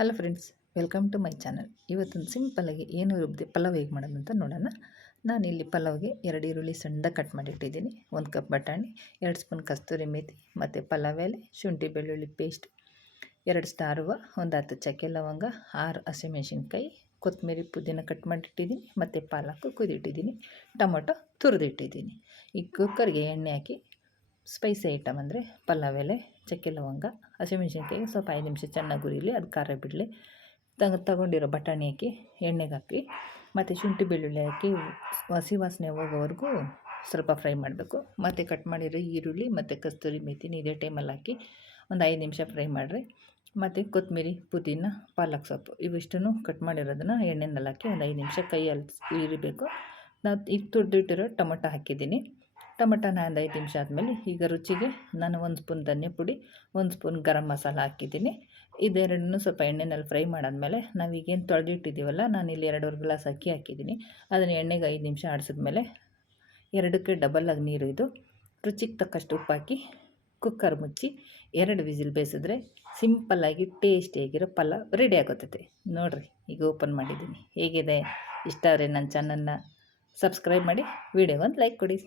Hello friends, welcome to my channel. ಇವತ್ತೊಂದು ಸಿಂಪಲ್ಲಾಗಿ ಏನು ರುಬ್ದೆ ಪಲಾವ್ ಹೇಗೆ ಮಾಡೋದು ಅಂತ ನೋಡೋಣ. ನಾನಿಲ್ಲಿ ಪಲಾವ್ಗೆ 2 ಈರುಳ್ಳಿ ಸಣ್ಣದಾಗಿ ಕಟ್ ಮಾಡಿಟ್ಟಿದ್ದೀನಿ, 1 ಕಪ್ ಬಟಾಣಿ, 2 ಸ್ಪೂನ್ ಕಸ್ತೂರಿ ಮೇಥಿ ಮತ್ತು ಪಲಾವ್ ಎಲೆ, ಶುಂಠಿ ಬೆಳ್ಳುಳ್ಳಿ ಪೇಸ್ಟ್, 2 ಸ್ಟಾರ್ ಹೂವು, 10 ಚಕ್ಕೆ ಲವಂಗ, 6 ಹಸಿಮೆಣಸಿನ್ಕಾಯಿ, ಕೊತ್ತಂಬರಿ ಪುದೀನ ಕಟ್ ಮಾಡಿಟ್ಟಿದ್ದೀನಿ ಮತ್ತು ಪಾಲಕು ಕುದಿಟ್ಟಿದ್ದೀನಿ, ಟೊಮೊಟೊ ತುರಿದಿಟ್ಟಿದ್ದೀನಿ. ಈ ಕುಕ್ಕರ್ಗೆ ಎಣ್ಣೆ ಹಾಕಿ ಸ್ಪೈಸಿ ಐಟಮ್ ಅಂದರೆ ಪಲಾವ್ ಎಲೆ, ಚಕ್ಕೆ ಲವಂಗ, ಹಸಿಮೆಣಸಿನ್ಕಾಯಿ ಸ್ವಲ್ಪ 5 ನಿಮಿಷ ಚೆನ್ನಾಗಿ ಹುರಿಲಿ, ಅದು ಖಾರ ಬಿಡಲಿ. ತಗೊಂಡಿರೋ ಬಟಾಣಿ ಹಾಕಿ ಎಣ್ಣೆಗೆ ಹಾಕಿ ಮತ್ತು ಶುಂಠಿ ಬೆಳ್ಳುಳ್ಳಿ ಹಾಕಿ ಹಸಿ ವಾಸನೆ ಹೋಗೋವರೆಗೂ ಸ್ವಲ್ಪ ಫ್ರೈ ಮಾಡಬೇಕು. ಮತ್ತು ಕಟ್ ಮಾಡಿರೋ ಈರುಳ್ಳಿ ಮತ್ತು ಕಸ್ತೂರಿ ಮೇಥಿನ ಇದೇ ಟೈಮಲ್ಲಿ ಹಾಕಿ ಒಂದು 5 ನಿಮಿಷ ಫ್ರೈ ಮಾಡಿರಿ. ಮತ್ತು ಕೊತ್ತಂಬರಿ ಪುದೀನ ಪಾಲಕ್ ಸೊಪ್ಪು ಇವಿಷ್ಟನ್ನು ಕಟ್ ಮಾಡಿರೋದನ್ನು ಎಣ್ಣೆನಲ್ಲಿ ಹಾಕಿ ಒಂದು 5 ನಿಮಿಷ ಕೈಯಲ್ಲಿ ಇರಿಬೇಕು. ನಾವು ಈಗ ತುರಿದಿಟ್ಟಿರೋ ಟೊಮೊಟೊ ಹಾಕಿದ್ದೀನಿ. ಟೊಮೊಟೊನ ಒಂದು 5 ನಿಮಿಷ ಆದಮೇಲೆ ಈಗ ರುಚಿಗೆ ನಾನು 1 ಸ್ಪೂನ್ ಧನಿಯಾ ಪುಡಿ, 1 ಸ್ಪೂನ್ ಗರಂ ಮಸಾಲ ಹಾಕಿದ್ದೀನಿ. ಇದೆರಡನ್ನೂ ಸ್ವಲ್ಪ ಎಣ್ಣೆಯಲ್ಲಿ ಫ್ರೈ ಮಾಡಾದಮೇಲೆ ನಾವೀಗೇನು ತೊಳೆದಿಟ್ಟಿದ್ದೀವಲ್ಲ, ನಾನಿಲ್ಲಿ 2.5 ಗ್ಲಾಸ್ ಅಕ್ಕಿ ಹಾಕಿದ್ದೀನಿ. ಅದನ್ನು ಎಣ್ಣೆಗೆ 5 ನಿಮಿಷ ಆಡಿಸಿದ್ಮೇಲೆ 2ಕ್ಕೆ ಡಬಲ್ಲಾಗಿ ನೀರು ಇದು ರುಚಿಗೆ ತಕ್ಕಷ್ಟು ಉಪ್ಪು ಹಾಕಿ ಕುಕ್ಕರ್ ಮುಚ್ಚಿ 2 ವಿಸಿಲ್ ಬೇಯಿಸಿದ್ರೆ ಸಿಂಪಲ್ಲಾಗಿ ಟೇಸ್ಟಿಯಾಗಿರೋ ಪಲಾವ್ ರೆಡಿ ಆಗುತ್ತದೆ. ನೋಡಿರಿ, ಈಗ ಓಪನ್ ಮಾಡಿದ್ದೀನಿ. ಹೇಗಿದೆ? ಇಷ್ಟ ಆದರೆ ನನ್ನ ಚಾನಲ್ನ ಸಬ್ಸ್ಕ್ರೈಬ್ ಮಾಡಿ, ವಿಡಿಯೋಗೊಂದು ಲೈಕ್ ಕೊಡಿ.